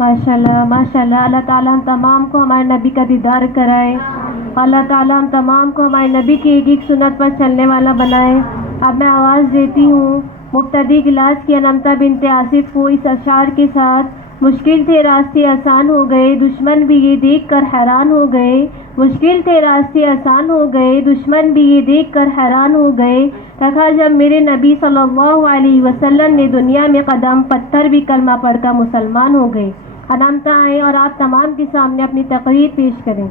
ماشاءاللہ ماشاءاللہ. اللہ تعالیٰ ہم تمام کو ہمارے نبی کا دیدار کرائے. اللہ تعالیٰ ہم تمام کو ہمارے نبی کی ایک ایک سنت پر چلنے والا بنائے. اب میں آواز دیتی ہوں مبتدی کلاس کی انمتا بنت آصف کو اس اشعار کے ساتھ. مشکل تھے راستے آسان ہو گئے، دشمن بھی یہ دیکھ کر حیران ہو گئے. مشکل تھے راستے آسان ہو گئے، دشمن بھی یہ دیکھ کر حیران ہو گئے. رکھا جب میرے نبی صلی اللہ علیہ وسلم نے دنیا میں قدم، پتھر بھی کلمہ پڑھ کر مسلمان ہو گئے. انمتا آئیں اور آپ تمام کے سامنے اپنی تقریر پیش کریں.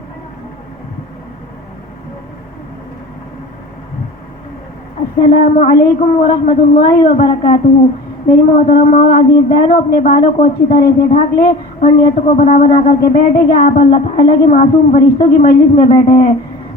السلام علیکم ورحمۃ اللہ وبرکاتہ. میری محترمہ اور عزیز بہنوں، اپنے بالوں کو اچھی طرح سے ڈھک لیں اور نیت کو بنا کر کے بیٹھے کہ آپ اللہ تعالیٰ کے معصوم فرشتوں کی مجلس میں بیٹھے ہیں،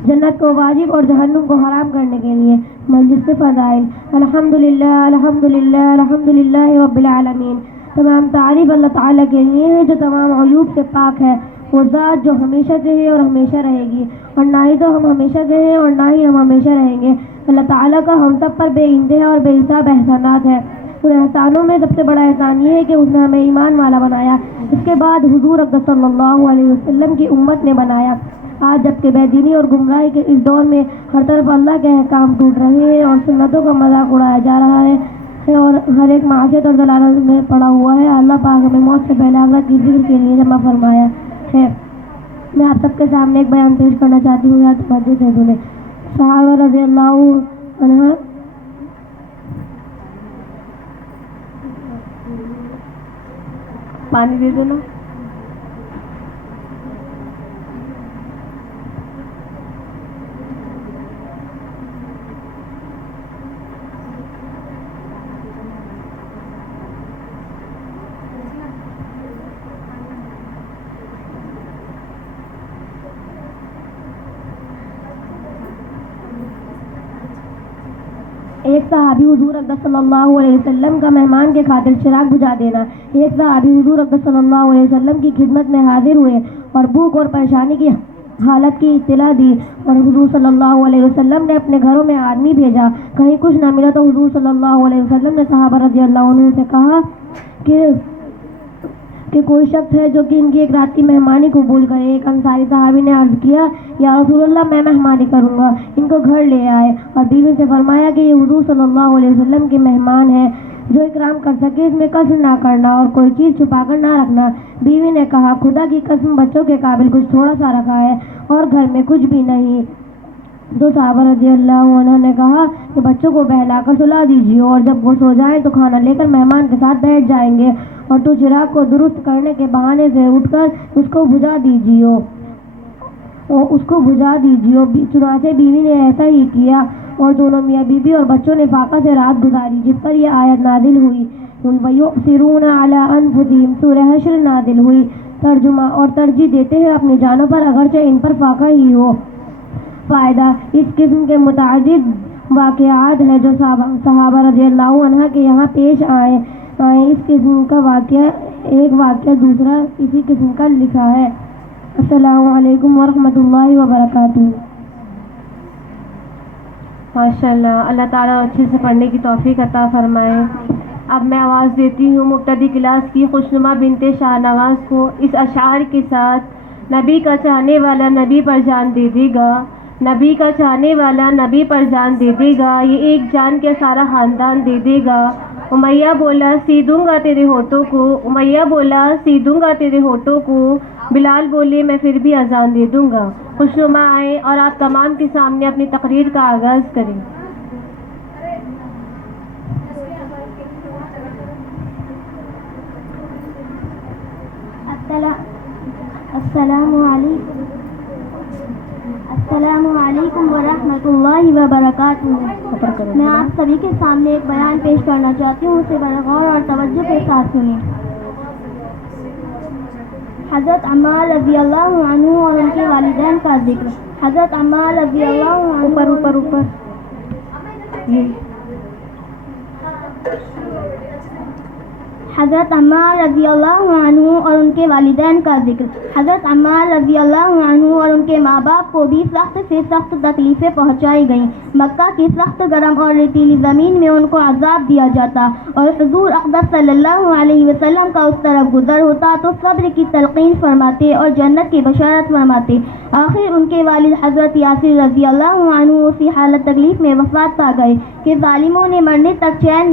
جنت کو واجب اور جہنم کو حرام کرنے کے لیے. مجلس کے فضائل. الحمدللہ الحمدللہ الحمدللہ رب العالمین. تمام تعریف اللہ تعالیٰ کے لیے ہے جو تمام عیوب سے پاک ہے. وہ ذات جو ہمیشہ سے ہے اور ہمیشہ رہے گی، اور نہ ہی تو ہم ہمیشہ سے ہیں اور نہ ہی ہم ہمیشہ رہیں گے. اللہ تعالیٰ کا ہم سب پر بے انتہا اور بے حساب احسانات ہے. ان احسانوں میں سب سے بڑا احسان یہ ہے کہ اس نے ہمیں ایمان والا بنایا، اس کے بعد حضور اقدس صلی اللہ علیہ وسلم کی امت نے بنایا. آج جب کہ بے دینی اور گمراہی کے اس دور میں ہر طرف اللہ کے احکام ٹوٹ رہے ہیں اور سنتوں کا مذاق اڑایا جا رہا ہے اور ہر ایک معاشیت اور ضلالت میں پڑا ہوا ہے، اللہ پاک ہمیں موت سے پہلے آخرت کی ذکر کے لیے جمع فرمایا ہے. میں آپ سب کے سامنے ایک بیان پیش کرنا چاہتی ہوں، یا توجہ سے سنیں. صحابہ رضی اللہ عنہ پانی دے دو نا. ایک صحابی حضور اقدس صلی اللہ علیہ وسلم کا مہمان کے خاطر چراغ بجھا دینا. ایک صحابی حضور اقدس صلی اللہ علیہ وسلم کی خدمت میں حاضر ہوئے اور بھوک اور پریشانی کی حالت کی اطلاع دی، اور حضور صلی اللہ علیہ وسلم نے اپنے گھروں میں آدمی بھیجا. کہیں کچھ نہ ملا تو حضور صلی اللہ علیہ وسلم نے صحابہ رضی اللہ عنہ سے کہا کہ کوئی شخص ہے جو کہ ان کی ایک رات کی مہمانی قبول کرے. ایک انصاری صحابی نے عرض کیا، یا رسول اللہ میں مہمانی کروں گا. ان کو گھر لے آئے اور بیوی سے فرمایا کہ یہ حضور صلی اللہ علیہ وسلم کے مہمان ہیں، جو اکرام کر سکے اس میں قصر نہ کرنا اور کوئی چیز چھپا کر نہ رکھنا. بیوی نے کہا، خدا کی قسم بچوں کے قابل کچھ تھوڑا سا رکھا ہے اور گھر میں کچھ بھی نہیں. تو صحابہ رضی اللہ عنہ نے کہا کہ بچوں کو بہلا کر سلا دیجیے اور جب وہ سو جائیں تو کھانا لے کر مہمان کے ساتھ بیٹھ جائیں گے، اور تو چراغ کو درست کرنے کے بہانے سے اٹھ کر اس کو بجھا دیجیے. چنانچہ بیوی نے ایسا ہی کیا اور دونوں میاں بیوی اور بچوں نے فاقہ سے رات گزاری، جس پر یہ آیت نازل ہوئی. وَيُؤْثِرُونَ عَلَىٰ أَنفُسِهِمْ سورہ حشر نازل ہوئی. ترجمہ: اور ترجیح دیتے ہیں اپنی جانوں پر اگرچہ ان پر فاقہ ہی ہو. فائدہ: اس قسم کے متعدد واقعات ہیں جو صحابہ رضی اللہ عنہ کے یہاں پیش آئے. اس قسم کا واقعہ ایک واقعہ دوسرا اسی قسم کا لکھا ہے. السلام علیکم ورحمۃ اللہ وبرکاتہ. ماشاءاللہ، اللہ تعالیٰ اچھے سے پڑھنے کی توفیق عطا فرمائے. اب میں آواز دیتی ہوں مبتدی کلاس کی خوشنما بنت شاہ نواز کو اس اشعار کے ساتھ. نبی کا چاہنے والا نبی پر جان دے دے گا، نبی کا چاہنے والا نبی پر جان دے دے گا، یہ ایک جان کے سارا خاندان دے دے گا. امیہ بولا سی دوں گا تیرے ہونٹوں کو، امیہ بولا سی دوں گا تیرے ہونٹوں کو، بلال بولے میں پھر بھی اذان دے دوں گا. خوشنما آئیں اور آپ تمام کے سامنے اپنی تقریر کا آغاز کریں. السلام علیکم ورحمۃ اللہ وبرکاتہ. میں آپ سبھی کے سامنے ایک بیان پیش کرنا چاہتی ہوں، اسے بڑے غور اور توجہ کے ساتھ سنیں. حضرت عمار رضی اللہ عنہ اور ان کے والدین کا ذکر. حضرت عمار رضی اللہ عنہ اوپر حضرت عمار رضی اللہ عنہ اور ان کے کے والدین کا ذکر۔ حضرت عمار رضی اللہ عنہ اور ان کے ماں باپ کو بھی سخت سے سخت تکلیفیں پہنچائی گئیں۔ مکہ کی سخت گرم اور ریتیلی زمین میں ان کو عذاب دیا جاتا اور حضور اقدس صلی اللہ علیہ وسلم کا اس طرف گزر ہوتا تو صبر کی تلقین فرماتے اور جنت کی بشارت فرماتے۔ آخر ان کے والد حضرت یاسر رضی اللہ عنہ اسی حالت تکلیف میں وفات پا گئے کہ ظالموں نے مرنے تک چین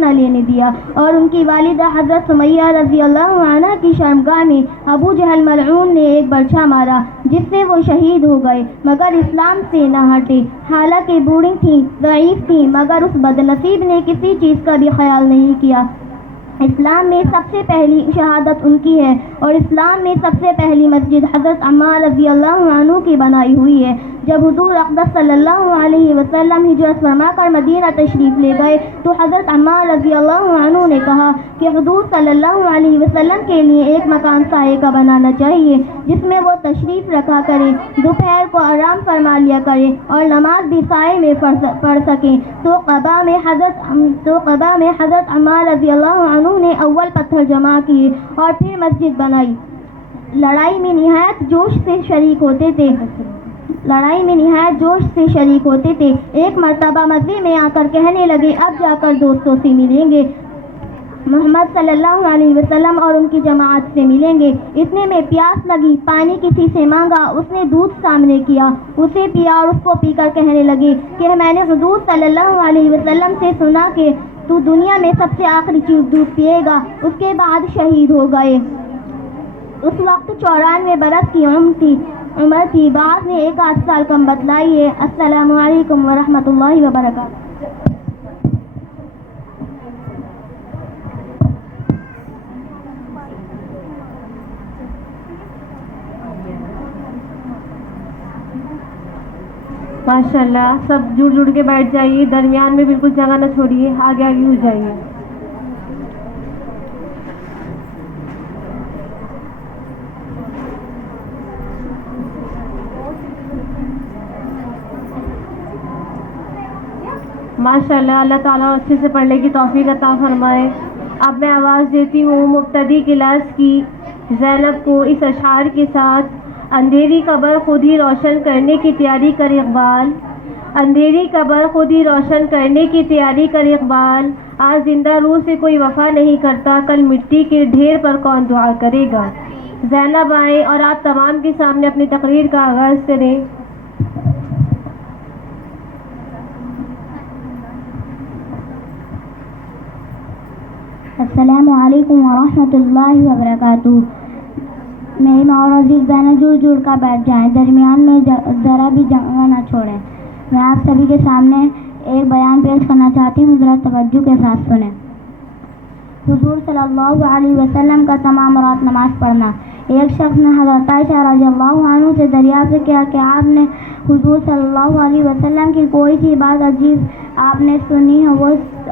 نہ لینے دیا، اور ان کی والدہ حضرت سمیہ رضی اللہ عنہ کی شرمگاہ میں ابو جہل ملعون نے ایک برچھا مارا جس سے وہ شہید ہو گئے، مگر اسلام سے نہ ہٹے۔ حالانکہ بوڑھی تھیں، ضعیف تھیں، مگر اس بد نصیب نے کسی چیز کا بھی خیال نہیں کیا۔ اسلام میں سب سے پہلی شہادت ان کی ہے، اور اسلام میں سب سے پہلی مسجد حضرت عمار رضی اللہ عنہ کی بنائی ہوئی ہے۔ جب حضور اقدس صلی اللہ علیہ وسلم ہجرت فرما کر مدینہ تشریف لے گئے تو حضرت عمار رضی اللہ عنہ نے کہا کہ حضور صلی اللہ علیہ وسلم کے لیے ایک مکان سائے کا بنانا چاہیے جس میں وہ تشریف رکھا کریں، دوپہر کو آرام فرما لیا کریں اور نماز بھی سائے میں پڑھ سکیں۔ تو قبا میں حضرت عمار رضی اللہ عنہ نے اول پتھر جمع کیے اور پھر مسجد بنائی۔ لڑائی میں نہایت جوش سے شریک ہوتے تھے۔ ایک مرتبہ مزے میں آ کر کہنے لگے، اب جا کر دوستوں سے ملیں گے، محمد صلی اللہ علیہ وسلم اور ان کی جماعت سے ملیں گے۔ اتنے میں پیاس لگی، پانی کسی سے مانگا، اس نے دودھ سامنے کیا، اسے پیا اور اس کو پی کر کہنے لگے کہ میں نے حضور صلی اللہ علیہ وسلم سے سنا کہ تو دنیا میں سب سے آخری چیز دودھ پیے گا۔ اس کے بعد شہید ہو گئے۔ اس وقت 94 برس کی عمر تھی۔ بعض نے 1 آدھ سال کم بتلائی ہے۔ السلام علیکم ورحمۃ اللہ وبرکاتہ۔ ماشاء اللہ، سب جڑ کے بیٹھ جائیے، درمیان میں بالکل جگہ نہ چھوڑیے، آگے ہو جائیے۔ ماشاء اللہ، اللہ تعالیٰ اچھے سے پڑھنے کی توفیق عطا فرمائے۔ اب میں آواز دیتی ہوں مبتدی کلاس کی زینب کو اس اشعار کے ساتھ۔ اندھیری قبر خود ہی روشن کرنے کی تیاری کر اقبال، اندھیری قبر خود ہی روشن کرنے کی تیاری کر اقبال، آج زندہ روح سے کوئی وفا نہیں کرتا، کل مٹی کے ڈھیر پر کون دعا کرے گا۔ زینب آئیں اور آپ تمام کے سامنے اپنی تقریر کا آغاز کریں۔ السلام علیکم ورحمۃ اللہ وبرکاتہ۔ میری ماں اور عزیز بہنیں جڑ کر بیٹھ جائیں، درمیان میں ذرا بھی جگہ نہ چھوڑیں۔ میں آپ سبھی کے سامنے ایک بیان پیش کرنا چاہتی ہوں، ذرا توجہ کے ساتھ سنیں۔ حضور صلی اللہ علیہ وسلم کا تمام رات نماز پڑھنا۔ ایک شخص نے حضرت عائشہ رضی اللہ عنہ سے دریافت کیا کہ آپ نے حضور صلی اللہ علیہ وسلم کی کوئی سی بات عجیب آپ نے سنی ہو، وہ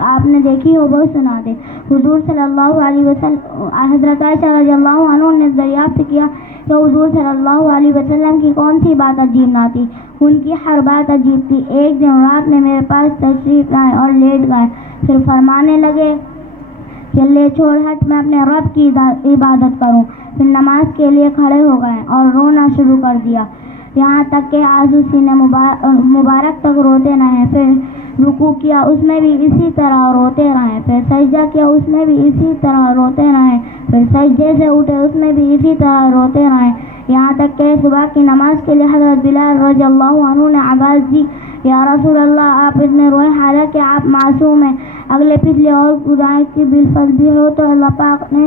آپ نے دیکھی ہو، وہ سنا دے۔ حضور صلی اللہ علیہ وسلم حضرت عائشہ رضی اللہ عنہ نے دریافت کیا کہ حضور صلی اللہ علیہ وسلم کی کون سی بات عجیب نہ تھی؟ ان کی ہر بات عجیب تھی۔ ایک دن رات میں میرے پاس تشریف لائے اور لیٹ گئے، پھر فرمانے لگے کہ لے چھوڑ ہٹ، میں اپنے رب کی عبادت کروں۔ پھر نماز کے لیے کھڑے ہو گئے اور رونا شروع کر دیا، یہاں تک کہ آنسو سینے مبارک تک روتے رہے۔ پھر رکوع کیا، اس میں بھی اسی طرح روتے رہے۔ پھر سجدہ کیا، اس میں بھی اسی طرح روتے رہے۔ پھر سجدے سے اٹھے، اس میں بھی اسی طرح روتے رہے، یہاں تک کہ صبح کی نماز کے لیے حضرت بلال رضی اللہ عنہ نے آواز دی، یا رسول اللہ، آپ اتنے روئے حالانکہ آپ معصوم ہیں، اگلے پچھلے اور گناہ کی بالفضل بھی ہو تو اللہ پاک نے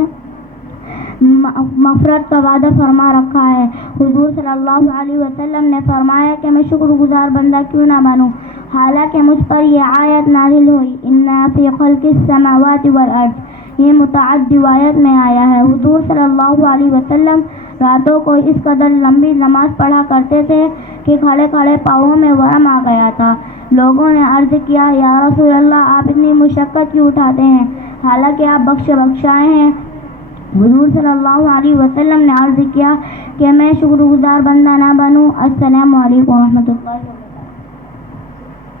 مغفرت کا وعدہ فرما رکھا ہے۔ حضور صلی اللہ علیہ وسلم نے فرمایا کہ میں شکر گزار بندہ کیوں نہ بنوں، حالانکہ مجھ پر یہ آیت نازل ہوئی، ان فی خلق السماوات والارض، یہ متعدد روایت میں آیا ہے۔ حضور صلی اللہ علیہ وسلم راتوں کو اس قدر لمبی نماز پڑھا کرتے تھے کہ کھڑے کھڑے پاؤں میں ورم آ گیا تھا۔ لوگوں نے عرض کیا، یا رسول اللہ، آپ اتنی مشقت کیوں اٹھاتے ہیں حالانکہ آپ بخشائے ہیں؟ حضور صلی اللہ علیہ وسلم نے عرض کیا کہ میں شکر گزار بندہ نہ بنوں۔ السلام علیکم ورحمۃ اللہ وبرکاتہ۔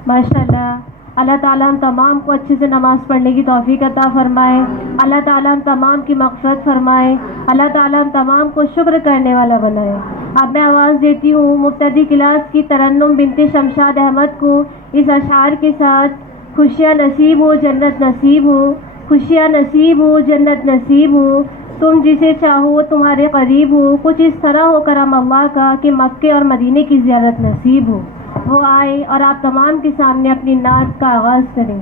ماشاء اللہ، اللہ تعالیٰ ہم تمام کو اچھے سے نماز پڑھنے کی توفیق عطا فرمائے. اللہ تعالیٰ ہم تمام کی مغفرت فرمائے. اللہ تعالیٰ ہم تمام کو شکر کرنے والا بنائے. اب میں آواز دیتی ہوں مبتدی کلاس کی ترنم بنت شمشاد احمد کو اس اشعار کے ساتھ. خوشیاں نصیب ہو جنت نصیب ہو, خوشیاں نصیب ہو جنت نصیب ہو, تم جسے چاہو تمہارے قریب ہو, کچھ اس طرح ہو کرم اللہ کا کہ مکے اور مدینے کی زیارت نصیب ہو. وہ آئے اور آپ تمام کے سامنے اپنی نعت کا آغاز کریں.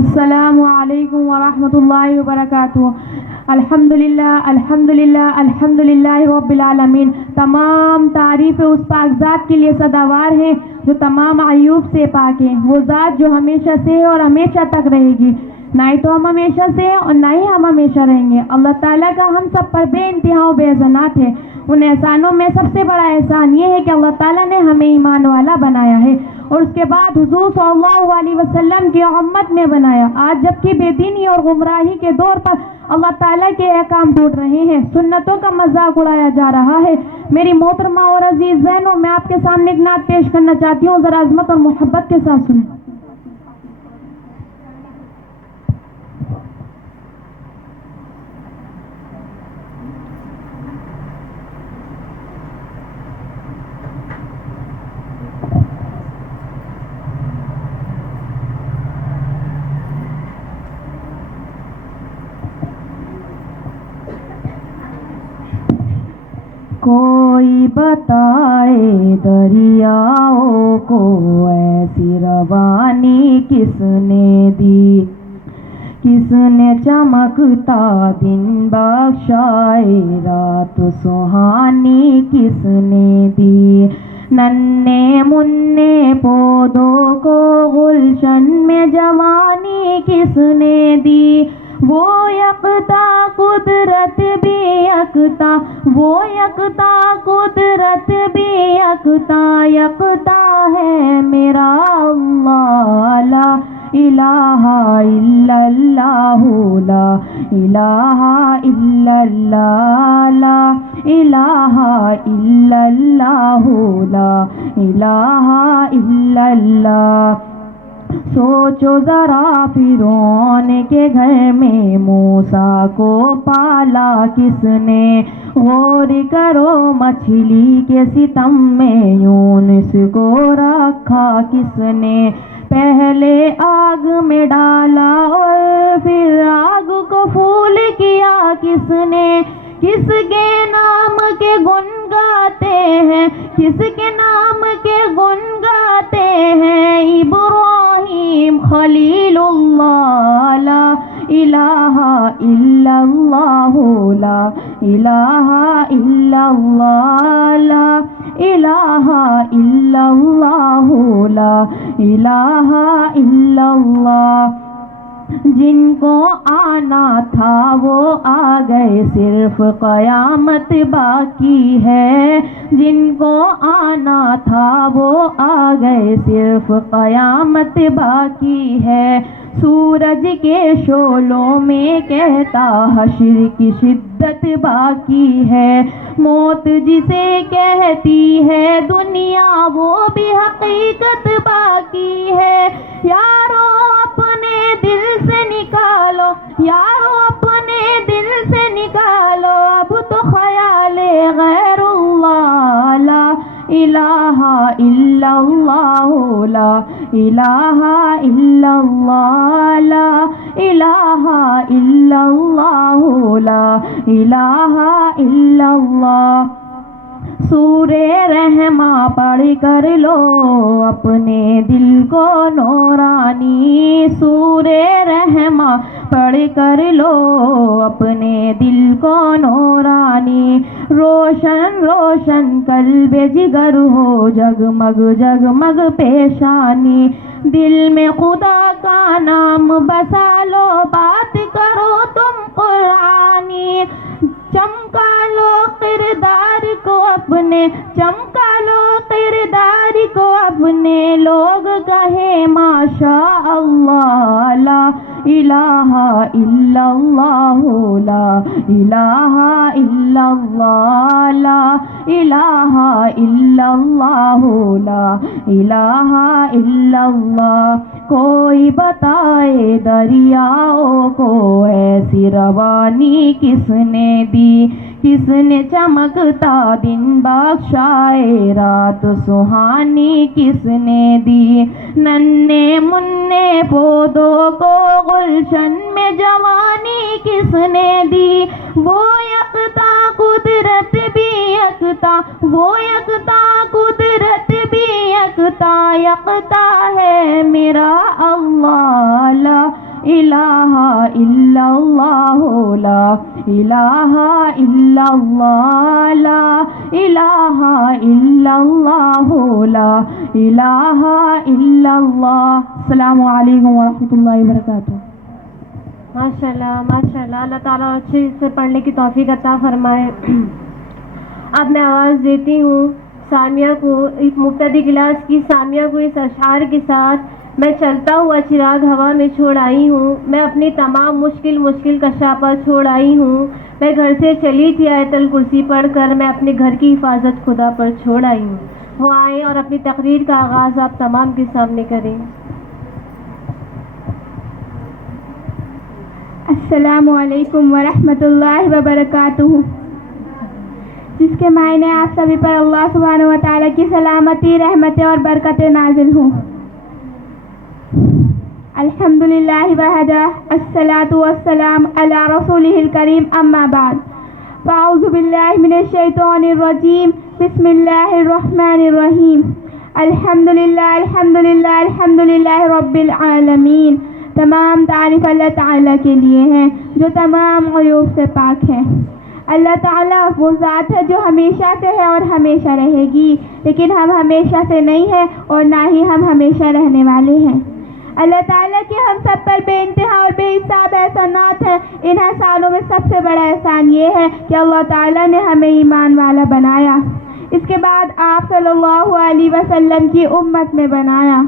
السلام علیکم ورحمۃ اللہ وبرکاتہ. الحمدللہ الحمدللہ الحمدللہ رب العالمین. تمام تعریف اس پاک ذات کے لیے سزاوار ہیں جو تمام عیوب سے پاک ہیں. وہ ذات جو ہمیشہ سے ہے اور ہمیشہ تک رہے گی. نہ ہی تو ہم ہمیشہ سے ہیں اور نہ ہی ہم ہمیشہ رہیں گے. اللہ تعالیٰ کا ہم سب پر بے انتہا و بے احسانات ہے. ان احسانوں میں سب سے بڑا احسان یہ ہے کہ اللہ تعالیٰ نے ہمیں ایمان والا بنایا ہے اور اس کے بعد حضور صلی اللہ علیہ وسلم کی امت میں بنایا. آج جبکہ بے دینی اور گمراہی کے دور پر اللہ تعالیٰ کے احکام ٹوٹ رہے ہیں, سنتوں کا مذاق اڑایا جا رہا ہے. میری محترمہ اور عزیز بہنوں, میں آپ کے سامنے ایک نعت پیش کرنا چاہتی ہوں, ذرا عظمت اور محبت کے ساتھ سنیں. کوئی بتائے دریاؤں کو ایسی روانی کس نے دی, کس نے چمکتا دن بخشائے رات سہانی کس نے دی. ننھے منھے پودوں کو گلشن میں جوانی کس نے دی. وہ یکتا قدرت بھی یکتا, وہ یکتا قدرت بھی یکتا, یکتا ہے میرا اللہ. لا الہ الا اللہ, لا الہ الا اللہ, لا الہ الا اللہ, لا الہ الا اللہ. سوچو ذرا فرعون کے گھر میں موسیٰ کو پالا کس نے, غور کرو مچھلی کے ستم میں یونس کو رکھا کس نے. پہلے آگ میں ڈالا اور پھر آگ کو پھول کیا کس نے. کس کے نام کے گن گاتے ہیں, کس کے نام کے گن گاتے ہیں ابراہیم خلیل اللہ. لا الہ الا اللہ, لا الہ الا اللہ, لا الہ الا اللہ, لا الہ الا اللہ. جن کو آنا تھا وہ آ گئے, صرف قیامت باقی ہے. جن کو آنا تھا وہ آ گئے, صرف قیامت باقی ہے. سورج کے شعلوں میں کہتا حشر کی شدت باقی ہے. موت جسے کہتی ہے دنیا وہ بھی حقیقت باقی ہے. یارو اپنے دل سے نکالو, یارو اپنے دل سے نکالو اب تو خیال غیر اللہ. لا الہ الا اللہ, لا الہ الا اللہ, لا الہ الا اللہ, لا الہ الا اللہ. سورہ رحمہ پڑھ کر لو اپنے دل کو نورانی. سورہ رحمہ پڑھ کر لو اپنے دل کو نورانی. روشن روشن قلب جگر ہو, جگمگ جگمگ پیشانی. دل میں خدا کا نام بسا لو, بات کرو تم قرآنی. چمکا لو کردار کو اپنے, چمکا لو کردار کو اپنے, لوگ کہے ماشاء اللہ. لا الہ الا اللہ, لا الہ الا اللہ لا الہ الا اللہ لا الہ الا اللہ. کوئی بتائے دریاؤں کو ایسی روانی کس نے دی, کس نے چمکتا دن بخشائے رات سہانی کس نے دی. ننھے منھے پودوں کو گلشن میں جوانی کس نے دی. وہ یکتا قدرت بھی یکتا, وہ یکتا قدرت بھی یکتا, یکتا ہے میرا اللہ لا الہ الا اللہ لا الہ الا اللہ لا الہ الا اللہ لا الہ الا اللہ. السلام علیکم ورحمۃ اللہ وبرکاتہ. ماشاء اللہ اللہ تعالیٰ اچھے سے پڑھنے کی توفیق عطا فرمائے. اب میں آواز دیتی ہوں سامیہ کو, مبتدی کلاس کی سامیہ کو اس اشعار کے ساتھ. میں چلتا ہوا چراغ ہوا میں چھوڑ آئی ہوں, میں اپنی تمام مشکل کشاپا چھوڑ آئی ہوں. میں گھر سے چلی تھی آیت الکرسی پڑھ کر, میں اپنے گھر کی حفاظت خدا پر چھوڑ آئی ہوں. وہ آئیں اور اپنی تقریر کا آغاز آپ تمام کے سامنے کریں. السلام علیکم ورحمۃ اللہ وبرکاتہ. جس کے معنی آپ سبھی پر اللہ سبحانہ و تعالیٰ کی سلامتی, رحمتیں اور برکتیں نازل ہوں. الحمدللہ وحدہ, الصلاۃ والسلام علی رسولہ الکریم, اما بعد. فاعوذ باللہ من الشیطان الرجیم, بسم اللہ الرحمن الرحیم. الحمدللہ الحمدللہ الحمدللہ رب العالمین. تمام تعریف اللہ تعالیٰ کے لیے ہیں جو تمام عیوب سے پاک ہے. اللہ تعالیٰ وہ ذات ہے جو ہمیشہ سے ہے اور ہمیشہ رہے گی, لیکن ہم ہمیشہ سے نہیں ہیں اور نہ ہی ہم ہمیشہ رہنے والے ہیں. اللہ تعالیٰ کے ہم سب پر بے انتہا اور بے حساب احسانات ہیں. ان احسانوں میں سب سے بڑا احسان یہ ہے کہ اللہ تعالیٰ نے ہمیں ایمان والا بنایا, اس کے بعد آپ صلی اللہ علیہ وسلم کی امت میں بنایا.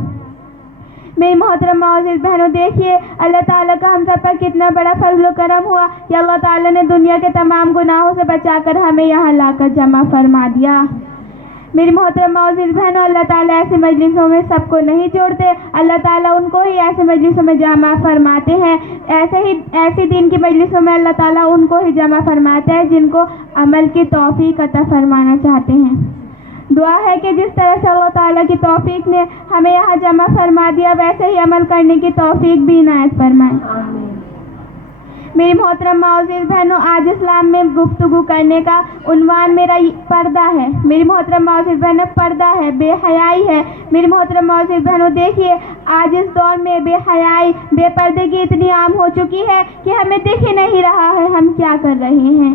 میری محترم معزز بہنوں, دیکھیے اللہ تعالیٰ کا ہم سب پر کتنا بڑا فضل و کرم ہوا کہ اللہ تعالیٰ نے دنیا کے تمام گناہوں سے بچا کر ہمیں یہاں لا کر جمع فرما دیا. میری محترم معزز بہنوں, اللہ تعالیٰ ایسے مجلسوں میں سب کو نہیں جوڑتے, اللہ تعالیٰ ان کو ہی ایسے مجلسوں میں جمع فرماتے ہیں. ایسی دین کی مجلسوں میں اللہ تعالیٰ ان کو ہی جمع فرماتا ہے جن کو عمل کی توفیق عطا فرمانا چاہتے ہیں. دعا ہے کہ جس طرح سے اللہ تعالیٰ کی توفیق نے ہمیں یہاں جمع فرما دیا, ویسے ہی عمل کرنے کی توفیق بھی عنایت فرمائے. میری محترم معزز بہنوں, آج اسلام میں گفتگو کرنے کا عنوان میرا پردہ ہے. میری محترم معزز بہنوں, پردہ ہے, بے حیائی ہے. میری محترم معزز بہنوں, دیکھیے آج اس دور میں بے حیائی, بے پردگی اتنی عام ہو چکی ہے کہ ہمیں دیکھ ہی نہیں رہا ہے ہم کیا کر رہے ہیں.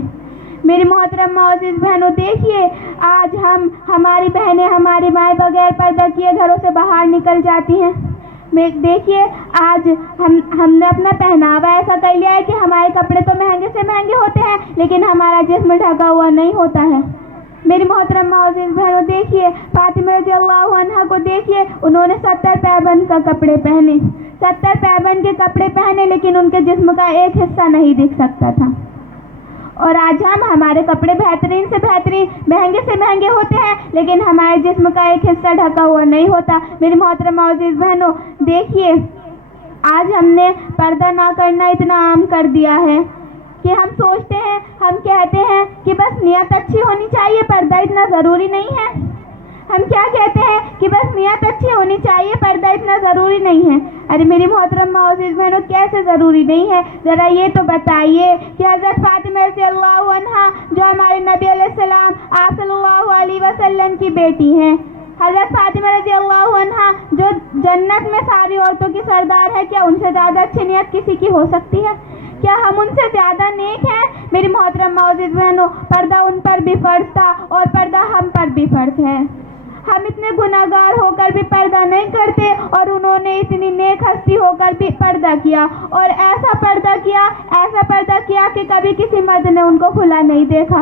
میری محترم معزز بہنوں, دیکھیے آج ہماری بہنیں, ہماری مائیں بغیر پردہ کیے گھروں سے باہر نکل جاتی ہیں. دیکھیے آج ہم نے اپنا پہناوا ایسا کر لیا ہے کہ ہمارے کپڑے تو مہنگے سے مہنگے ہوتے ہیں لیکن ہمارا جسم ڈھکا ہوا نہیں ہوتا ہے. میری محترم معزز بہنوں, دیکھیے فاطمہ رضی اللہ عنہا کو دیکھیے, انہوں نے 70 پیبند کا کپڑے پہنے, 70 پیبند کے کپڑے پہنے, لیکن ان کے جسم کا ایک حصہ نہیں دکھ سکتا تھا. اور آج ہمارے کپڑے بہترین سے بہترین, مہنگے سے مہنگے ہوتے ہیں, لیکن ہمارے جسم کا ایک حصہ ڈھکا ہوا نہیں ہوتا. میری محترم معزز بہنوں, دیکھیے آج ہم نے پردہ نہ کرنا اتنا عام کر دیا ہے کہ ہم سوچتے ہیں, ہم کہتے ہیں کہ بس نیت اچھی ہونی چاہیے, پردہ اتنا ضروری نہیں ہے. ہم کیا کہتے ہیں کہ بس نیت اچھی ہونی چاہیے, پردہ اتنا ضروری نہیں ہے. ارے میری محترم معزز بہنوں, کیسے ضروری نہیں ہے؟ ذرا یہ تو بتائیے کہ حضرت فاطمہ رضی اللہ عنہا جو ہمارے نبی علیہ السلام آپ صلی اللہ علیہ وسلم کی بیٹی ہیں, حضرت فاطمہ رضی اللہ عنہا جو جنت میں ساری عورتوں کی سردار ہے, کیا ان سے زیادہ اچھی نیت کسی کی ہو سکتی ہے؟ کیا ہم ان سے زیادہ نیک ہیں؟ میری محترم معزز بہنوں, پردہ ان پر بھی فرض تھا اور پردہ ہم پر بھی فرض ہے. ہم اتنے گناہگار ہو کر بھی پردہ نہیں کرتے, اور انہوں نے اتنی نیک ہستی ہو کر بھی پردہ کیا, اور ایسا پردہ کیا کہ کبھی کسی مرد نے ان کو کھلا نہیں دیکھا.